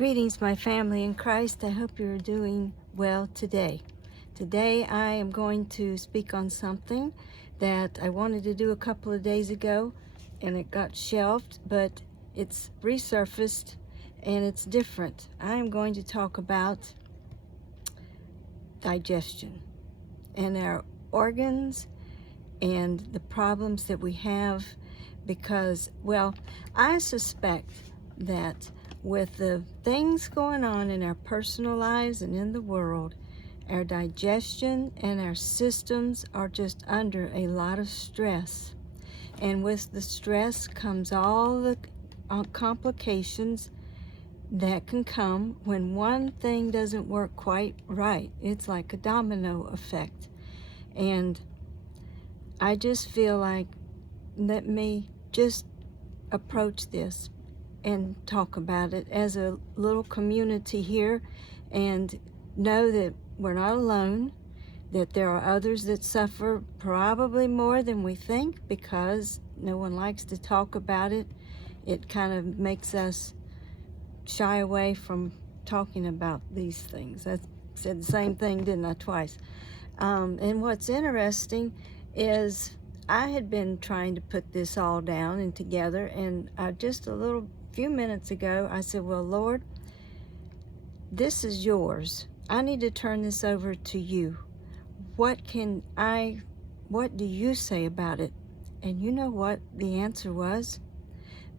Greetings, my family in Christ. I hope you're doing well today. Today I am going to speak on something that I wanted to do a couple of days ago and it got shelved, but it's resurfaced and it's different. I am going to talk about digestion and our organs and the problems that we have because, well, I suspect that with the things going on in our personal lives and in the world, our digestion and our systems are just under a lot of stress. And with the stress comes all the complications that can come when one thing doesn't work quite right. It's like a domino effect. And I just feel like, let me just approach this and talk about it as a little community here and know that we're not alone, that there are others that suffer probably more than we think because no one likes to talk about it. It kind of makes us shy away from talking about these things. I said the same thing, didn't I, twice? And what's interesting is I had been trying to put this all down and together, and just a few minutes ago I said, well, Lord, this is yours. I need to turn this over to you. What do you say about it? And you know what the answer was?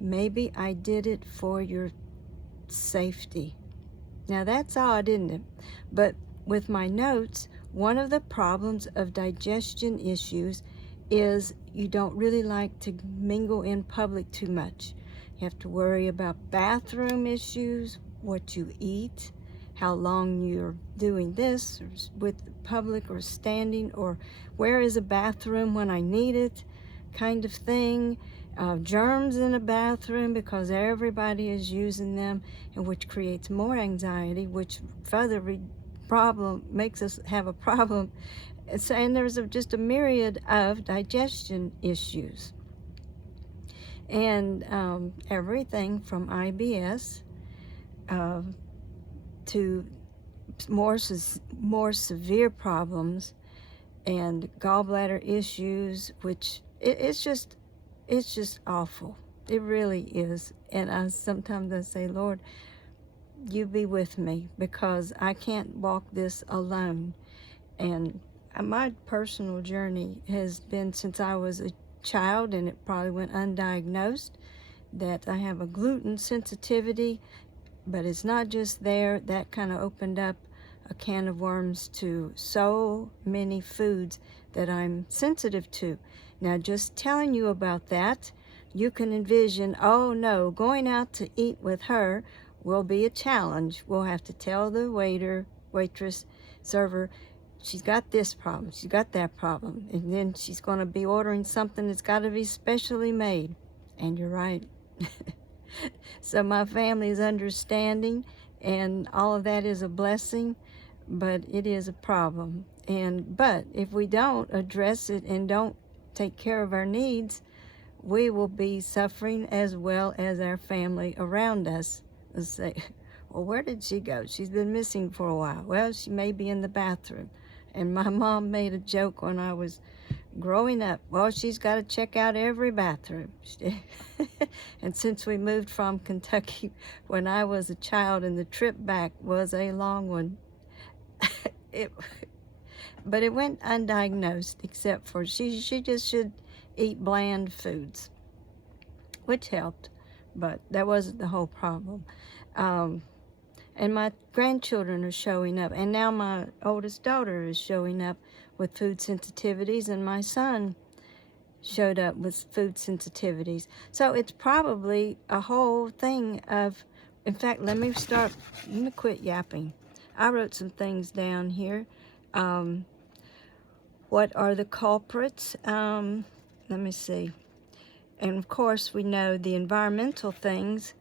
Maybe I did it for your safety. Now that's odd, isn't it? But with my notes, one of the problems of digestion issues is you don't really like to mingle in public too much. You have to worry about bathroom issues, what you eat, how long you're doing this or with the public or standing, or where is a bathroom when I need it, kind of thing. Germs in a bathroom because everybody is using them, and which creates more anxiety, which further makes us have a problem. And there's just a myriad of digestion issues. And everything from IBS to more severe problems and gallbladder issues, which it's just awful. It really is. And sometimes I say, Lord, you be with me because I can't walk this alone. And my personal journey has been since I was a child, and it probably went undiagnosed, that I have a gluten sensitivity, but it's not just there. That kind of opened up a can of worms to so many foods that I'm sensitive to. Now, just telling you about that, you can envision, oh no, going out to eat with her will be a challenge. We'll have to tell the waiter, waitress, server, she's got this problem, she's got that problem, and then she's going to be ordering something that's got to be specially made. And you're right. So my family is understanding, and all of that is a blessing, but it is a problem. But if we don't address it and don't take care of our needs, we will be suffering as well as our family around us. Let's say, well, where did she go? She's been missing for a while. Well, she may be in the bathroom. And my mom made a joke when I was growing up. Well, she's got to check out every bathroom. And since we moved from Kentucky when I was a child, and the trip back was a long one, but it went undiagnosed, except for she just should eat bland foods, which helped, but that wasn't the whole problem. And my grandchildren are showing up, and now my oldest daughter is showing up with food sensitivities, and my son showed up with food sensitivities. So it's probably a whole thing of, in fact, let me quit yapping. I wrote some things down here. What are the culprits? Let me see. And of course, we know the environmental things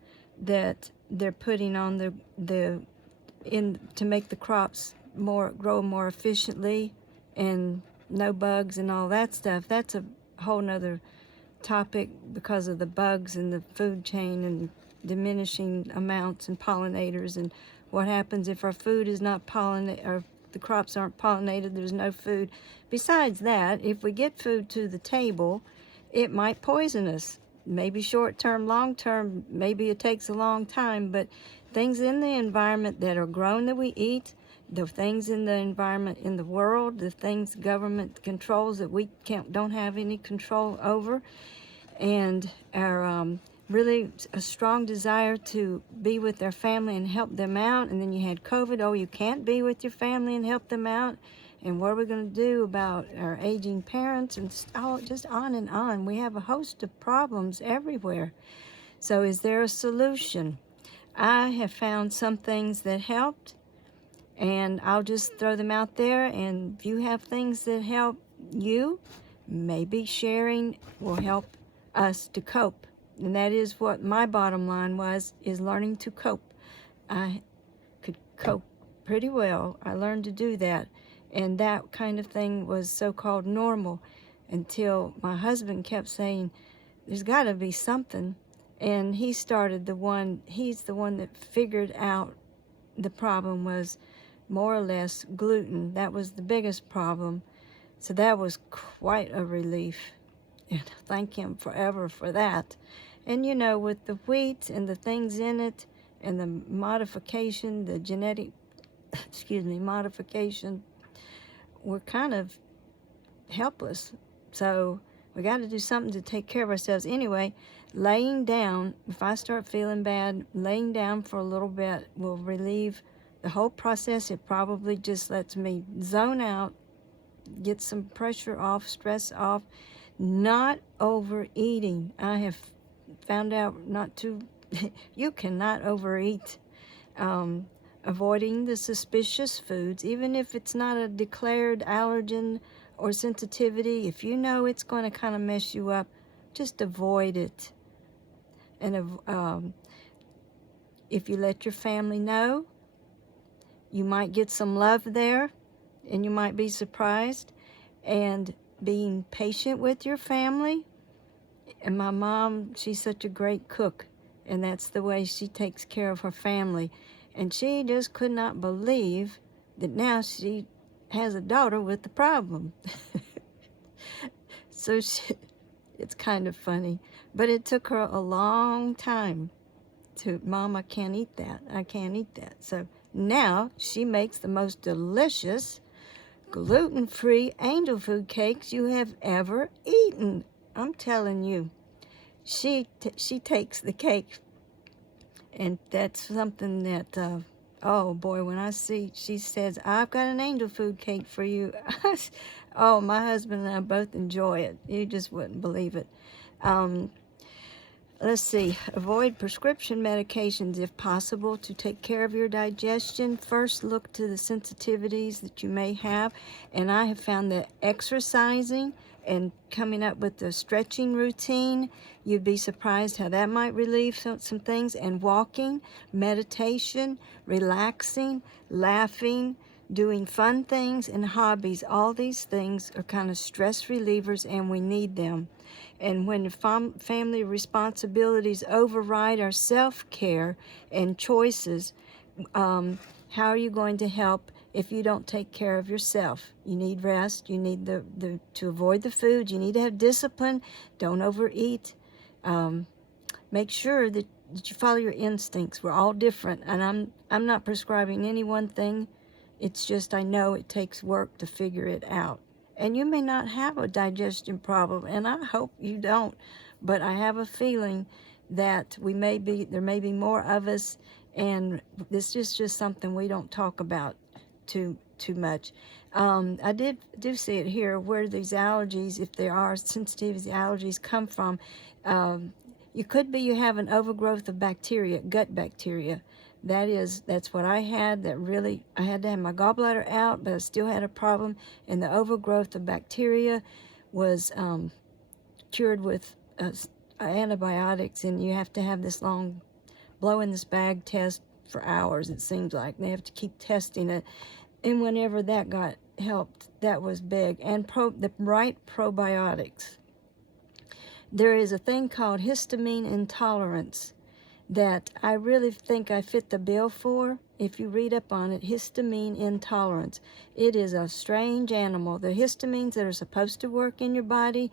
that they're putting on to make the crops grow more efficiently, and no bugs and all that stuff. That's a whole nother topic because of the bugs in the food chain and diminishing amounts and pollinators, and what happens if our food is not pollinated, or the crops aren't pollinated, there's no food. Besides that, if we get food to the table, it might poison us. Maybe short-term, long-term, maybe it takes a long time, but things in the environment that are grown that we eat, the things in the environment in the world, the things government controls that we don't have any control over, and our really a strong desire to be with their family and help them out. And then you had COVID. Oh, you can't be with your family and help them out. And what are we going to do about our aging parents? And just on and on. We have a host of problems everywhere. So is there a solution? I have found some things that helped, and I'll just throw them out there. And if you have things that help you, maybe sharing will help us to cope. And that is what my bottom line was, is learning to cope. I could cope pretty well. I learned to do that. And that kind of thing was so-called normal, until my husband kept saying, there's got to be something. And he's the one that figured out the problem was more or less gluten. That was the biggest problem. So that was quite a relief. And thank him forever for that. And you know, with the wheat and the things in it and the modification, the genetic, modification, we're kind of helpless. So we got to do something to take care of ourselves. Anyway, laying down, if I start feeling bad, laying down for a little bit will relieve the whole process. It probably just lets me zone out, get some pressure off, stress off. Not overeating. I have found out not to, you cannot overeat. Avoiding the suspicious foods, even if it's not a declared allergen or sensitivity, if you know it's going to kind of mess you up, just avoid it. And if you let your family know, you might get some love there, and you might be surprised. And being patient with your family. And my mom, she's such a great cook, and that's the way she takes care of her family. And she just could not believe that now she has a daughter with the problem. So it's kind of funny. But it took her a long time to, Mom, I can't eat that. I can't eat that. So now she makes the most delicious gluten-free angel food cakes you have ever eaten. I'm telling you, she takes the cake, and that's something that, oh boy, when I see, she says, I've got an angel food cake for you. Oh, my husband and I both enjoy it. You just wouldn't believe it. Let's see, avoid prescription medications if possible to take care of your digestion. First, look to the sensitivities that you may have. And I have found that exercising and coming up with the stretching routine, you'd be surprised how that might relieve some things. And walking, meditation, relaxing, laughing, doing fun things, and hobbies. All these things are kind of stress relievers, and we need them. And when family responsibilities override our self-care and choices, how are you going to help if you don't take care of yourself? You need rest. You need to avoid the food. You need to have discipline. Don't overeat. Make sure that you follow your instincts. We're all different, and I'm not prescribing any one thing. It's just I know it takes work to figure it out. And you may not have a digestion problem, and I hope you don't, but I have a feeling that there may be more of us, and this is just something we don't talk about too much. I do see it here where these allergies, if there are sensitivities, allergies come from. You could be you have an overgrowth of bacteria, gut bacteria. That's what I had. I had to have my gallbladder out, but I still had a problem. And the overgrowth of bacteria was cured with antibiotics. And you have to have this long blow in this bag test for hours, it seems like. They have to keep testing it. And whenever that got helped, that was big. And the right probiotics. There is a thing called histamine intolerance. that I really think I fit the bill for. If you read up on it, histamine intolerance. It is a strange animal. The histamines that are supposed to work in your body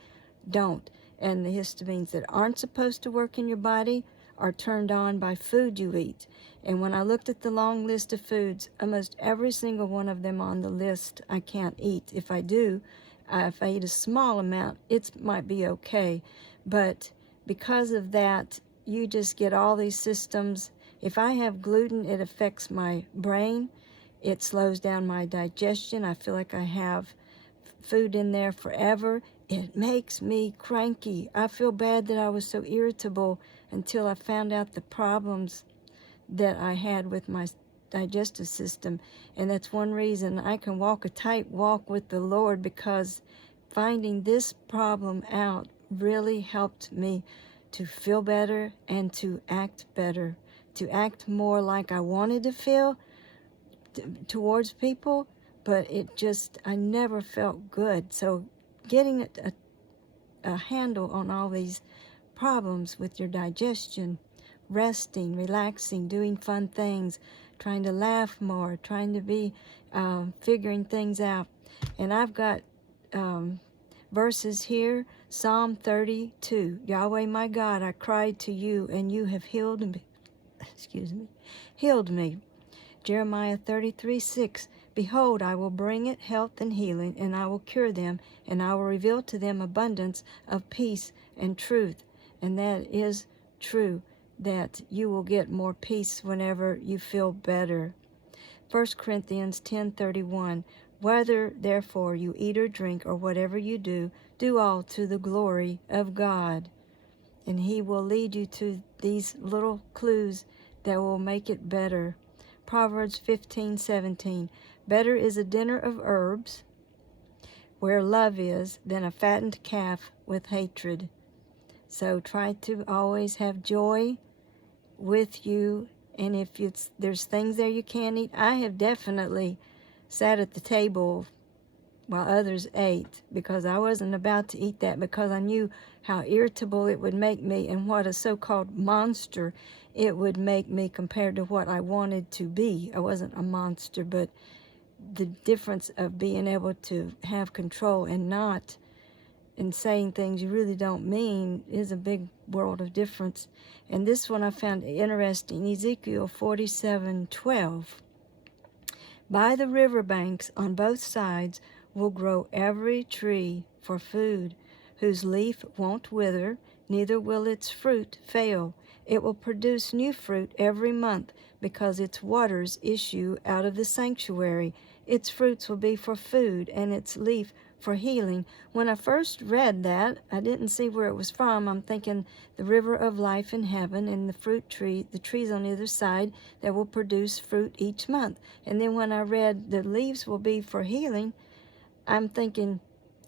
don't. And the histamines that aren't supposed to work in your body are turned on by food you eat. And when I looked at the long list of foods, almost every single one of them on the list I can't eat. If I do, if I eat a small amount, it might be okay. But because of that, you just get all these systems. If I have gluten, it affects my brain. It slows down my digestion. I feel like I have food in there forever. It makes me cranky. I feel bad that I was so irritable until I found out the problems that I had with my digestive system. And that's one reason I can walk a tight walk with the Lord, because finding this problem out really helped me to feel better and to act better, to act more like I wanted to feel towards people, but I never felt good. So getting a handle on all these problems with your digestion, resting, relaxing, doing fun things, trying to laugh more, trying to be figuring things out. And I've got verses here. Psalm 32, Yahweh my God, I cried to you, and you have healed me. Healed me. Jeremiah 33:6, behold, I will bring it health and healing, and I will cure them, and I will reveal to them abundance of peace and truth. And that is true, that you will get more peace whenever you feel better. 1 Corinthians 10:31, whether therefore you eat or drink or whatever you do, do all to the glory of God. And he will lead you to these little clues that will make it better. Proverbs 15:17, better is a dinner of herbs where love is than a fattened calf with hatred. So try to always have joy with you. And if there's things there you can't eat, I have definitely sat at the table while others ate, because I wasn't about to eat that, because I knew how irritable it would make me and what a so-called monster it would make me compared to what I wanted to be. I wasn't a monster, but the difference of being able to have control and not, and saying things you really don't mean, is a big world of difference. And this one I found interesting, Ezekiel 47:12. By the riverbanks on both sides will grow every tree for food, whose leaf won't wither, neither will its fruit fail. It will produce new fruit every month, because its waters issue out of the sanctuary. Its fruits will be for food, and its leaf for healing. When I first read that, I didn't see where it was from. I'm thinking the river of life in heaven, and the fruit tree, the trees on either side that will produce fruit each month. And then when I read the leaves will be for healing, I'm thinking,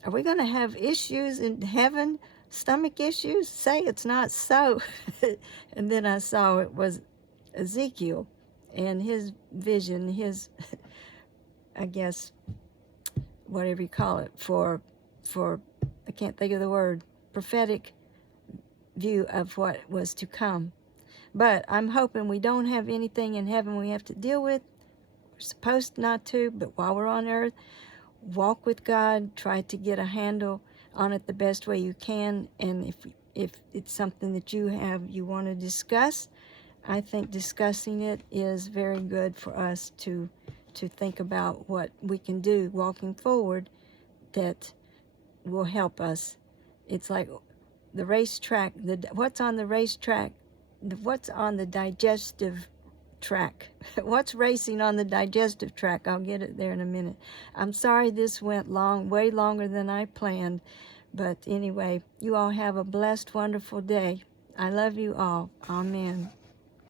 are we going to have issues in heaven? Stomach issues? Say it's not so. And then I saw it was Ezekiel and his vision, his, I guess, whatever you call it, for I can't think of the word, prophetic view of what was to come. But I'm hoping we don't have anything in heaven we have to deal with. We're supposed not to, but while we're on earth, walk with God, try to get a handle on it the best way you can. And if it's something that you want to discuss, I think discussing it is very good for us to think about what we can do walking forward that will help us. It's like the racetrack, what's on the racetrack, what's on the digestive track, what's racing on the digestive track. I'll get it there in a minute. I'm sorry this went long, way longer than I planned, but anyway, you all have a blessed, wonderful day. I love you all. Amen.